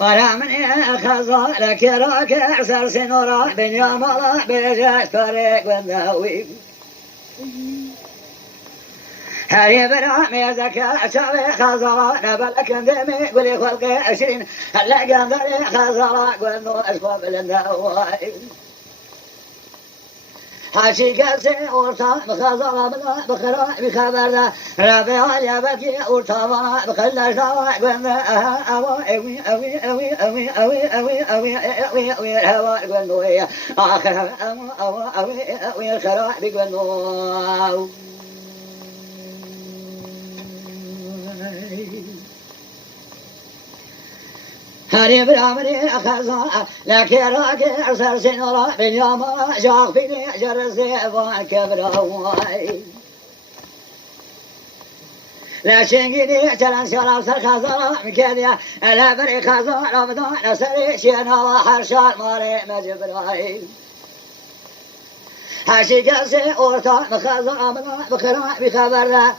ولا من خزا لك راك سر سنورا بن يامالا بجاش طريق بنداوي هاي برا ميزك شاوي خزا نبلك اندمي قولي خلقي 20 هلا قندري خزا قولنو اشفى بلنداوي هاشي كاسي ورطا بخزا بلا بخرا بخبر ذا ربيع يا بكي ورطا بلا بخلا شاوي قولنا اوي اوي اوي اوي اوي اوي اوي اوي اوي اوي الهوا قولنو اخر اوي اوي اوي الخرا بقولنو هاري برامري خزا لكن راكي أرسل سنورا باليوم جاق فيني جرسي كبراوي لا شنقيني تلان شراب سر خزا مكاديا لا بري خزا رمضان سري شينا وحرشان ماري مجبراي هاشي قاسي أورتا مخزا أمنا بخرا بخبر ذا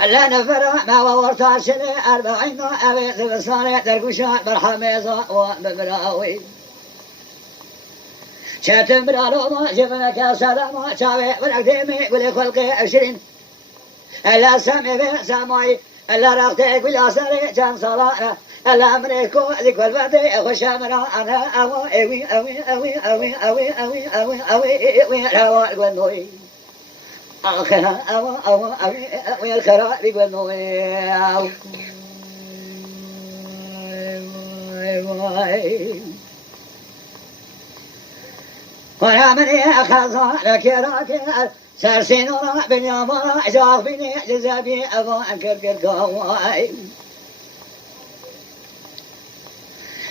لا نفر ما ورطا شلي 40 أبي ثبصاني درقوشان برحميزة ومبراوي شاتم برالوما جبنك سلامة شاوي والأقديمي ولي خلقي 20 ألا سامي بي ساموي ألا رغتي قل أسري جان صلاة ألا أمريكو ذيك والبدي خشامنا أنا أوي أوي أوي أوي أوي أوي أوي أوي أوي الهواء القنوي آخرها أوى أوى أوي أوي الخراء بقولنوي ولا مني أخذها لك راكي سرسين ورا بني مرا جاق بني جزابي أبو أنكر كركواي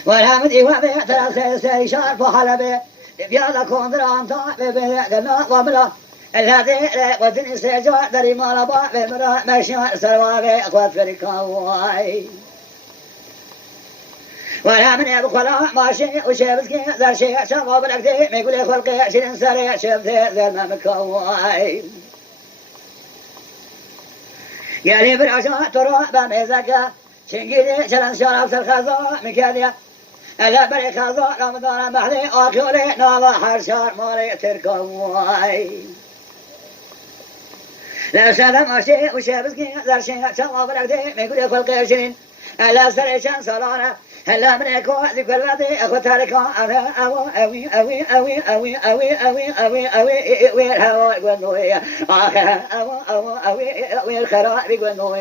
ولا مني وبي ثلاثة سري شارف حلبي بيالا كوندران طابي بي قلنا وملا الذي وزن سجار دري مالا بابي مرا مشيار سروابي أخوات فريقاوي ولا من يبخلا ماشي وشيبسكي ذا شيء شغاب الأكدي ما يقول خلقي 20 سريع شبثي ذا الممكواي يالي برعشا ترى بميزكا شنقيدي شلن شرف سرخزا مكاديا ألا بري خزا رمضان محلي أكولي نالا حرشار مالي تركواي لا شادم أشي وشابسكي ذا شيء شغاب الأكدي ما يقول خلقي 20 ألا سريشان صلانا هلا من اكو ذيك الوادي اخو تاركا انا اوي اوي اوي اوي اوي اوي اوي اوي اوي الهواء يقولنوي اوي اوي اوي اوي الخراء يقولنوي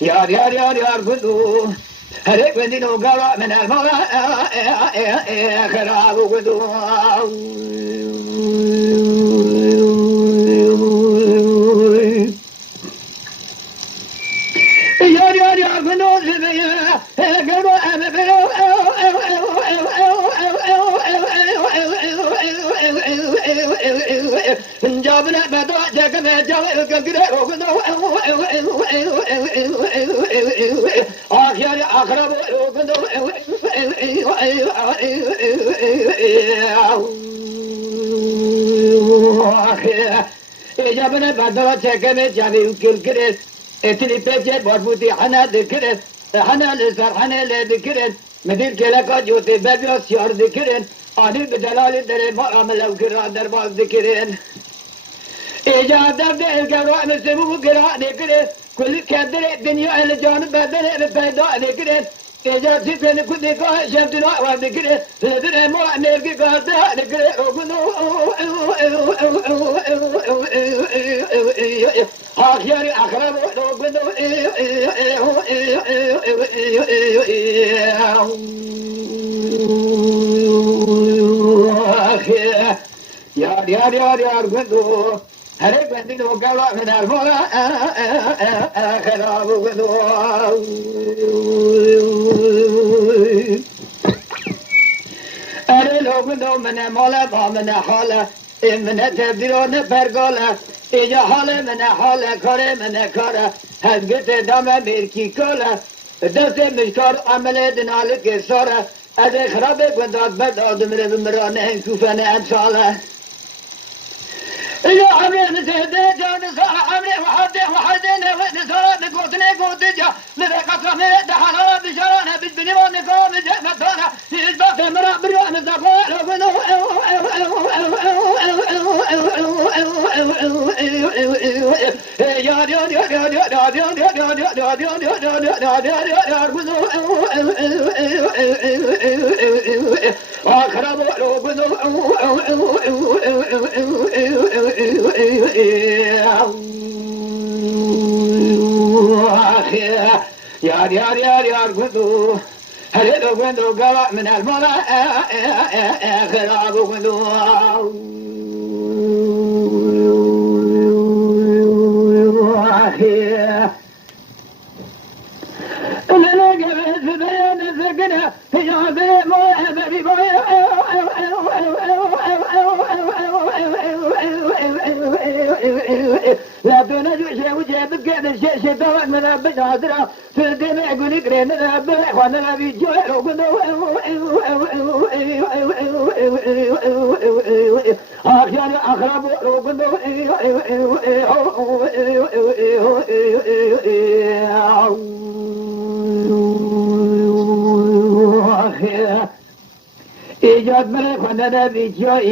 يا قدو هريك بدينو قرا من المرا خراب قدو يا قدو جابنا بدو جاك جاك كده آخر أقرب جابنا بدو جاك جاك كده اتني بيجت مربوطي حنا ذكرت حنا لسر حنا لذكرت مدير كلاكا جوتي بابيو سيار ذكرت أنا بدلال دري ما لو قرا درباز ذكرين إيجاد درد القراء نسبه قراء ذكرين كل كدر الدنيا الجانب بدل البيضاء ذكرين إيجاد سيفن كل كاه شفتنا وذكرين لدر ما نرجع قاطع ذكرين آخر أخرب يا يار قدو هري قدو قولا من المولا خراب قدو هري لو قدو من مولا من حالة من تبديلون فرقالة إجا حالة من حالة كارة من كارة هزقت دام بيركي كالة دست مشكار عمل دنالك سارة از خراب قندات بد آدم رو بمرانه کوفن امثاله إذا عمري مسيدة جان سارة عمري وحدين نسارة نقوت جا لذا قطرة من دحرة بشارة بالبني ونقام جمتانة يجبت مرا بروا مزدقال يا قدو هل قدو قلع من الملا خراب قدو لنا قبل بيان سكنة يا بي لا تنجو شيء وجه بكذا شيء دوك من البشر في الدنيا يقول يقرين الأبوة وانا أبي جوع أخيار أخرب إيجاد ملك وانا أبي جوع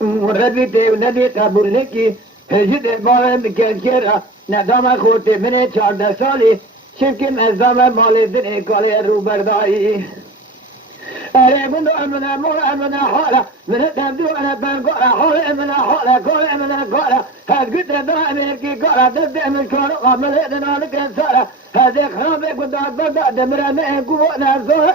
وربي تولدي تبولكي هجد بارم كالكرة ندام خوتي من 14 سالي شكم ازدام مالي دني كالي روبردائي أري بندو أمنا مور أمنا حالة من تبدو أنا بنقرة حالة أمنا حالة كالي أمنا قرة هاد قد ردا أميركي قرة دبدي أمن كارو غامل إدنا لك انسارة هذي خرابي قدات بدا دمرا مئن قوة نفسه